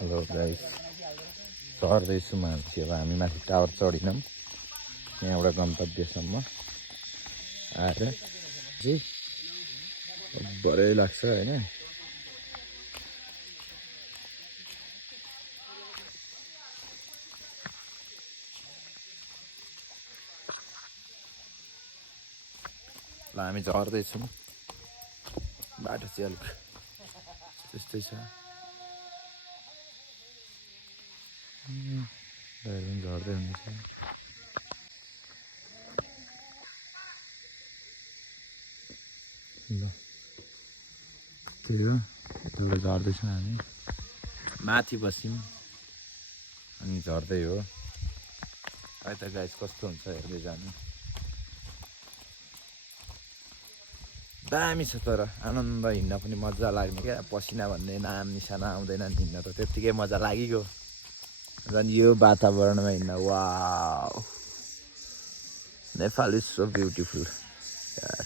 Hello guys, चढ्दैछु मान्छे। अब हामी माथि टावर चढिनौँ, यहाँ एउटा गन्तव्यसम्म आएर चाहिँ बरै लाग्छ होइन। ल हामी झर्दैछौँ, बाटो चाहिँ अलिक त्यस्तै छ। झर्दै हुनेछ। ल त्यही हो, यतिबाट झर्दैछौँ हामी। माथि बस्यौँ अनि झर्दै हो। है त गाइस, कस्तो हुन्छ हेर्दै जानु। दामी छ, तर आनन्द हिँड्न पनि मजा लाग्ने क्या। पसिना भन्ने नाम निसाना आउँदैन हिँड्न, त त्यत्तिकै मजा लागिगयो। झन् यो वातावरणमा हिँड्न wow, Nepal is so beautiful यार।